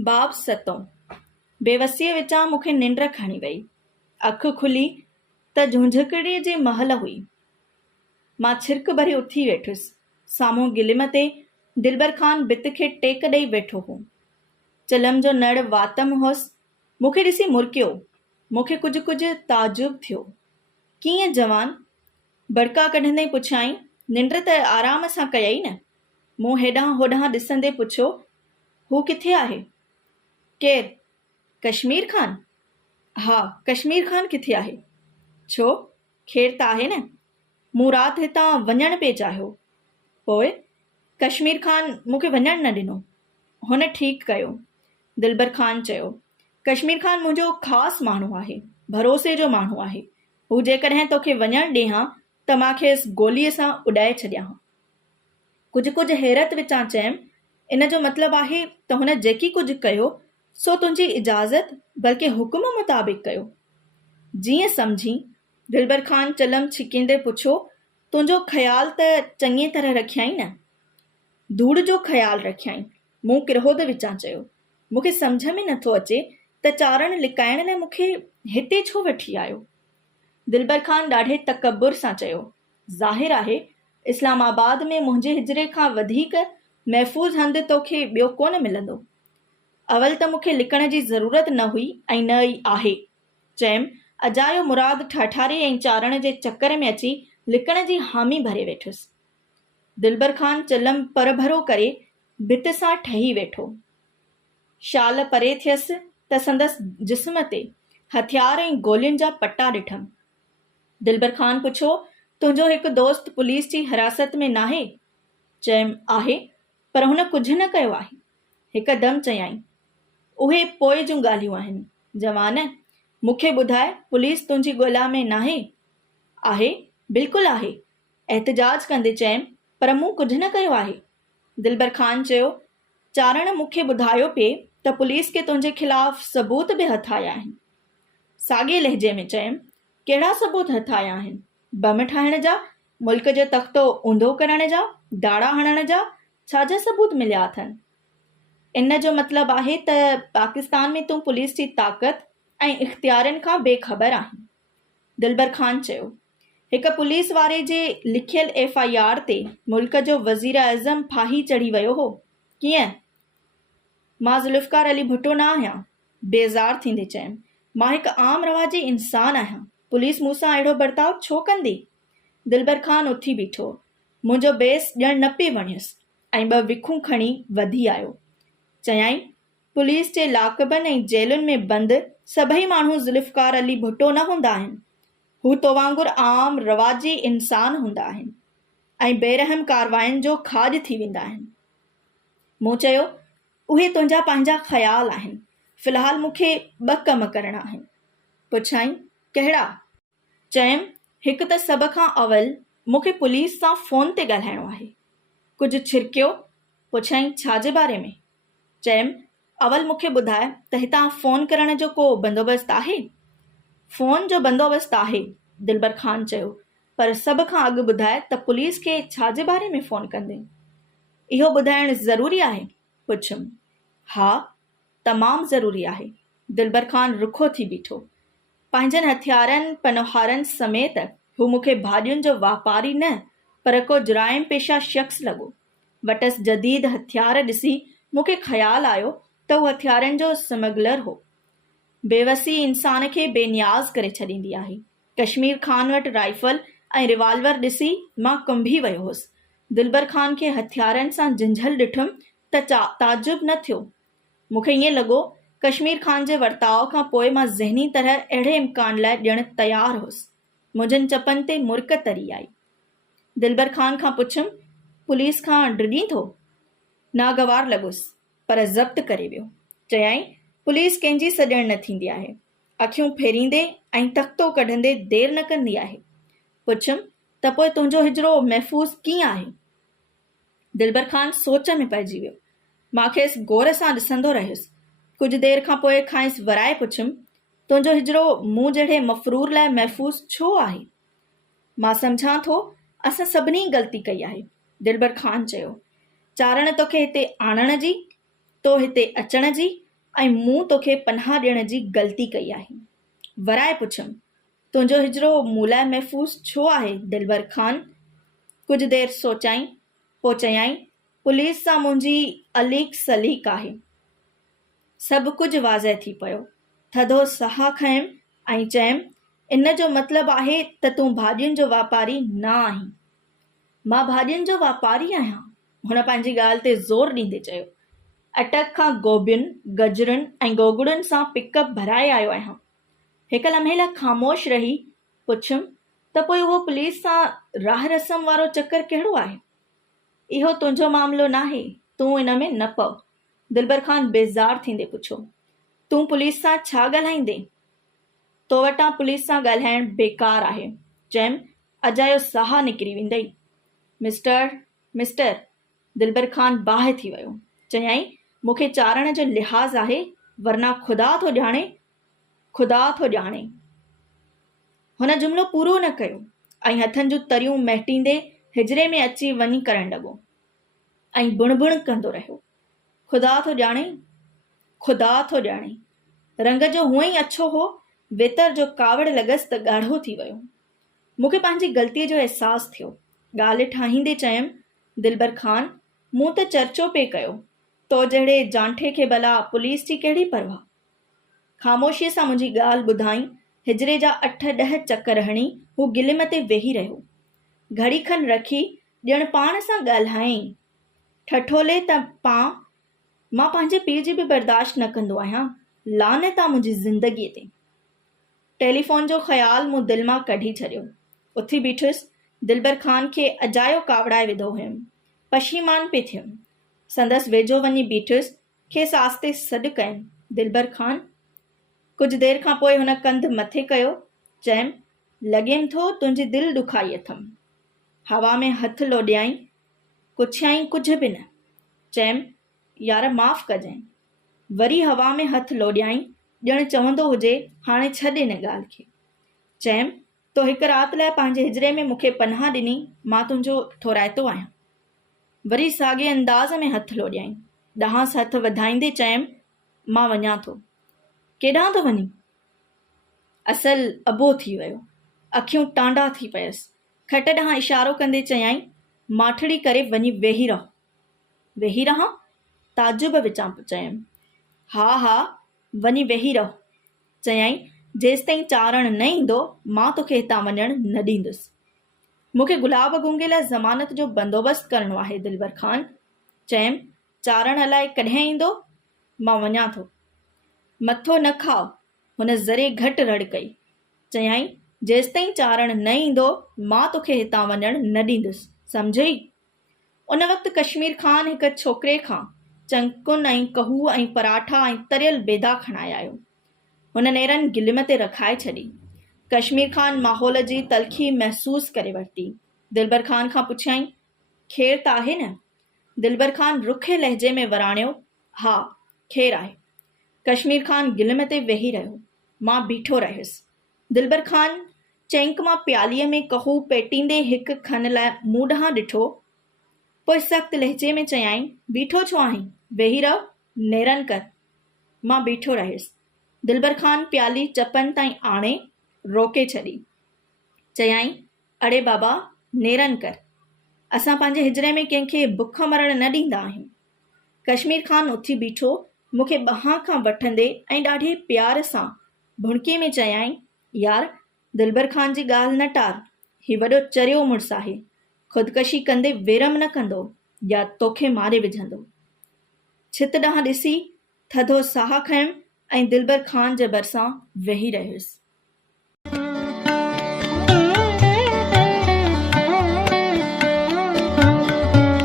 बाब सतों। बेवसीअ विचां मूंखे निंड खणी वई। अखि खुली त झुंझकड़ीअ जे महल हुई। मां छिरक भरे उथी वेठुसि। साम्हूं गिलिम ते दिलबर ख़ान भित खे टेक ॾेई वेठो हो। चिलम जो नड़ वातम हुअसि। मूंखे ॾिसी मुरकियो। मूंखे कुझु कुझु ताजुब थियो। कीअं जवान? बड़का कढंदे पुछियाईं। निंड त आराम सां कयई न? मूं हेॾां होॾां ॾिसंदे पुछियो। हू किथे आहे? केरु? कश्मीर ख़ान? हा, कश्मीर ख़ान किथे आहे? छो, खेर त आहे न? मूं राति हितां वञणु पिए चाहियो। पोइ कश्मीर ख़ान मूंखे वञणु न ॾिनो। हुन ठीकु कयो, दिलबर ख़ान चयो। कश्मीर ख़ान मुंहिंजो ख़ासि माण्हू आहे, भरोसे जो माण्हू आहे। हू जेकॾहिं तोखे वञणु ॾिए हा त मां खेसि गोलीअ सां उॾाए छॾियां हा। कुझु कुझु हैरत विचां चयमि। इन जो मतिलबु आहे त हुन जेकी कुझु कयो सो तुंहिंजी इजाज़त बल्कि हुकुम मुताबिक़ कयो। जीअं सम्झी, दिलबर ख़ान चलम छिकींदे पुछियो। तुंहिंजो ख़्यालु त चङी तरह रखियाई न? धूड़ जो ख़्यालु रखियाई, मूं किरहोद विचां चयो। मूंखे सम्झ में नथो अचे त चारण लिकाइण लाइ मूंखे हिते छो वठी आयो? दिलबर ख़ान ॾाढे तकबुर सां चयो। ज़ाहिर आहे इस्लामाबाद में मुंहिंजे हिजरे खां वधीक महफ़ूज़ हंधि तोखे ॿियो कोन मिलंदो। अवल त मूंखे लिकण जी ज़रूरत न हुई ऐं न ई आहे। चयमि। अजायो मुराद ठाठारे ऐं चारण जे चकर में अची लिकण जी हामी भरे वेठुसि। दिलबर ख़ान चिलम परभरो करे भित सां ठही वेठो। शाल परे थियसि त संदसि जिस्म ते हथियार ऐं गोलियुनि जा पटा ॾिठमि। दिलबर ख़ान पुछियो। तुंहिंजो हिकु दोस्त पुलिस जी हिरासत में नाहे? चयमि। आहे, पर हुन कुझु न कयो आहे। हिकदमि चयाईं। उहे पोइ जूं ॻाल्हियूं आहिनि। जवान, मूंखे ॿुधाए, पुलिस तुंहिंजी ॻोल्हा में नाहे? आहे, बिल्कुलु आहे, एहतिजाज कंदे चयमि। पर मूं कुझु न कयो आहे। दिलबर ख़ान चयो। चारण मूंखे ॿुधायो पिए त पुलिस खे तुंहिंजे ख़िलाफ़ सबूत बि हथ आया आहिनि। साॻिए लहजे में चयमि। कहिड़ा सबूत हथ आया आहिनि? बम ठाहिण जा, मुल्क जो तख़्तो ऊंधो करण जा, दाड़ा हणण जा? छा जा सबूत मिलिया अथनि? इन जो मतिलबु आहे त पाकिस्तान में तूं पुलिस जी ताक़त ऐं इख़्तियारनि खां बेख़बर आहीं। दिलबर ख़ान चयो। हिकु पुलिस वारे जे लिखियल FIR ते मुल्क जो वज़ीर आज़म फाही चढ़ी वियो हो। कीअं? मां ज़ुल्फ़िकार अली भुट्टो न आहियां, बेज़ार थींदे चयमि। मां हिकु आम रवाजी इंसान आहियां। पुलिस मूंसां अहिड़ो बर्ताव छो कंदी? दिलबर ख़ान उथी बीठो। मुंहिंजो बेस ॼण न पिए वणियुसि ऐं 2 विखूं खणी वधी आयो। चयाईं। पुलिस जे लाकबनि ऐं जेलुनि में बंदि सभई माण्हू ज़ुल्फ़िकार अली भुट्टो न हूंदा आहिनि। हू तो वांगुरु आम रवाजी इंसान हूंदा आहिनि ऐं बेरहम कारवायुनि जो खाॼ थी वेंदा आहिनि। मूं चयो। उहे तुंहिंजा पंहिंजा ख़्याल आहिनि। फ़िलहाल मूंखे 2 कम करणा आहिनि। पुछाईं। कहिड़ा? चयमि। हिकु त सभ खां अवल मूंखे पुलिस सां फ़ोन ते ॻाल्हाइणो आहे। कुझु छिरकियो। पुछाईं। छा जे बारे में? चयमि। अवल मूंखे ॿुधाए त हितां फ़ोन करण जो को बंदोबस्तु आहे? फ़ोन जो बंदोबस्तु आहे, दिलबर ख़ान चयो। पर सभ खां अॻु ॿुधाए त पुलिस खे छा जे बारे में फ़ोन कंदे? इहो ॿुधाइणु ज़रूरी आहे? पुछियुमि। हा, तमामु ज़रूरी आहे। दिलबर ख़ान रुखो थी बीठो। पंहिंजनि हथियारनि पनोहारनि समेत हू मूंखे भाॼियुनि जो वापारी न, पर को जुराइम पेशा शख़्स लॻो। वटसि जदीद हथियार ॾिसी मूंखे ख़्यालु आयो त हू हथियारनि जो स्मगलर हो। बेवसी इंसान खे बेनियाज़ करे छॾींदी आहे। कश्मीर ख़ान वटि राइफ़ल ऐं रिवाल्वर ॾिसी मां कुंभी वियो हुअसि। दिलबर ख़ान खे हथियारनि सां झिंझल ॾिठुमि त ताजुब न थियो। मूंखे ईअं लॻो कश्मीर ख़ान जे वर्ताव खां पोइ मां ज़हनी तरह अहिड़े इम्कान लाइ ॼण तयारु हुअसि। मुंहिंजनि चपनि ते मुर्क तरी आई। दिलबर ख़ान खां पुछियुमि। पुलिस खां डिॼीं थो? नागवार लॻुसि, पर ज़ब्त करे वियो। चयाईं। पुलिस कंहिंजी सॼण न थींदी आहे। अखियूं फेरींदे ऐं तख़्तो कढंदे देरि न कंदी आहे। पुछियुमि। त पोइ तुंहिंजो हिजरो महफ़ूज़ कीअं आहे? दिलबर ख़ान सोच में पइजी वियो। मां खेसि गौर सां ॾिसंदो रहियुसि। कुझु देरि खां पोइ खांइसि वराए पुछियुमि। तुंहिंजो हिजरो मूं जहिड़े मफ़रूर लाइ महफ़ूज़ छो आहे? मां सम्झां थो असां सभिनी ग़लती कई आहे, दिलबर ख़ान चयो। चारण तोखे हिते आणण जी, तो हिते अचण जी ऐं मूं तोखे पनाह ॾियण जी ग़लती कई आहे। वराए पुछियमि, तुंहिंजो हिजिरो मूं लाइ महफ़ूज़ छो आहे दिलबर ख़ान? कुझु देरि सोचाई, पोइ चयाईं, पुलिस सां मुंहिंजी अलीक सलीक आहे। सभु कुझु वाज़ह थी पियो। थधो साहु खयमि ऐं चयमि, इन जो मतिलबु आहे त तूं भाॼियुनि जो वापारी न आहीं। मां भाॼियुनि जो वापारी आहियां, हुन पंहिंजी ॻाल्हि ते ज़ोर ॾींदे चयो। अटक खां गोभियुनि, गजरुनि ऐं गोगड़ुनि सां पिकअप भराए आयो आहियां। हिक लम्हे लाइ ख़ामोश रही पुछियमि, त पोइ उहो पुलिस सां राह रसम वारो चकर कहिड़ो आहे? इहो तुंहिंजो मामिलो नाहे, तूं इन में न पव, दिलबर ख़ान बेज़ार थींदे पुछो। तूं पुलिस सां छा ॻाल्हाईंदे? तो वटां पुलिस सां ॻाल्हाइणु बेकार आहे। चयमि, अजायो साहु निकिरी वेंदई। मिस्टर, दिलबर ख़ान बाहि थी वियो। चयाईं, मूंखे चारण जो लिहाज़ आहे, वरना ख़ुदा थो ॼाणे। हुन जुमिलो पूरो न कयो ऐं हथनि जूं तरियूं महिटींदे हिजरे में अची वञी करणु लॻो ऐं बुण कंदो रहियो, ख़ुदा थो ॼाणे। रंग जो हूअं ई अछो हो, वेतर जो कावड़ लॻसि त ॻाढ़ो थी वियो। मूंखे पंहिंजी ग़लतीअ जो अहसासु थियो। ॻाल्हि ठाहींदे चयमि, दिलबर ख़ान, मूं त चर्चो पे कयो, तो जहिड़े जांठे खे भला पुलिस जी कहिड़ी परवाह? ख़ामोशीअ सां मुंहिंजी ॻाल्हि ॿुधाई। हिजरे जा 8-10 चकर हणी हू गिलिम ते वेही रहियो। घड़ी खनि रखी ॼण पाण सां ॻाल्हायईं। ठठोले त मां पंहिंजे पीउ जी बि बर्दाश्त न कंदो आहियां। लानत आहे मुंहिंजी ज़िंदगीअ ते। टेलीफोन जो ख़्यालु मूं दिलि मां कढी छॾियो। उथी बीठुसि, दिलबर ख़ान खे अजायो कावड़ाए विधो हुयमि। पशीमान पे थियुमि। संदसि वेझो वञी बीठुसि, खेसि आस्ते सॾु कयमि, दिलबर ख़ान। कुझु देरि खां पोइ हुन कंधु मथे कयो। चयमि, लॻेनि थो तुंहिंजी दिलि ॾुखाई अथमि। हवा में हथु लोॾियाई, पुछियाईं कुझु बि न। चयमि, यार माफ़ कजांइ। वरी हवा में हथु लोॾियाई, ॼण चवंदो हुजे, हाणे छॾ इन ॻाल्हि खे। चयमि, तो हिकु राति लाइ पंहिंजे हिजरे में मूंखे पनाह ॾिनी, मां तुंहिंजो थोराइतो आहियां। वरी साॻे अंदाज़ में हथु लोॾियाई। ॾांहुंसि हथु वधाईंदे चयमि, मां वञां थो। केॾांहुं थो वञी? असल अबो थी वियो। अखियूं टांडा थी पयसि। खट ॾांहुं इशारो कंदे चयाईं, माठड़ी करे वञी वेही रहो। वेही रहां? ताजुब विचां चयमि। हा, वञी वेही रहो। चयाईं, जेसि ताईं चारण न ईंदो, मां तोखे हितां वञणु न ॾींदुसि। मूंखे गुलाब गुंगे लाइ ज़मानत जो बंदोबस्तु करणो आहे, दिलबर ख़ान। चयमि, चारण अलाए कॾहिं ईंदो? मां वञां थो। मथो न खाओ, हुन ज़रे घटि रड़ कई। चयाईं, जेसि ताईं चारण न ईंदो, मां तोखे हितां वञणु न ॾींदुसि, सम्झई? उन वक़्तु कश्मीर ख़ान हिक छोकिरे खां चंकुनि ऐं कहू ऐं पराठा ऐं तरियल बेदा खणाए आयो। हुन नेरनि गिलिम ते रखाए छॾी। कश्मीर ख़ान माहौल जी तलख़ी महसूस करे वरिती। दिलबर ख़ान खां पुछियाईं, खेर त आहे न? दिलबर ख़ान रुखे लहजे में वराणियो, हा, खेर आहे। कश्मीर ख़ान गिलिम ते वेही रहियो। मां बीठो रहियुसि। दिलबर ख़ान चैंक मां प्यालीअ में कहू पेटींदे हिकु खन लाइ मूं ॾांहुं ॾिठो, पोइ सख़्तु लहजे में चयाईं, बीठो छो आहीं? वेही रहो, नेरनि कर। मां बीठो रहियुसि। दिलबर ख़ान प्याली चपनि ताईं आणे रोके छॾी। चयाईं, अड़े बाबा, नेरनि कर। असां पंहिंजे हिजरे में कंहिंखे बुख मरण न ॾींदा आहियूं। कश्मीर ख़ान उथी बीठो, मूंखे ॿांह खां वठंदे ऐं ॾाढे प्यार सां भुणकीअ में चयाईं, यार, दिलबर ख़ान जी ॻाल्हि न टार। हीउ वॾो चरियो मुड़ुसु आहे। ख़ुदकशी कंदे वेरम न कंदो या तोखे मारे विझंदो। छित ॾांहुं ॾिसी थधो साहु खयमि ऐं दिलबर ख़ान जे भरिसां वेही रहियुसि।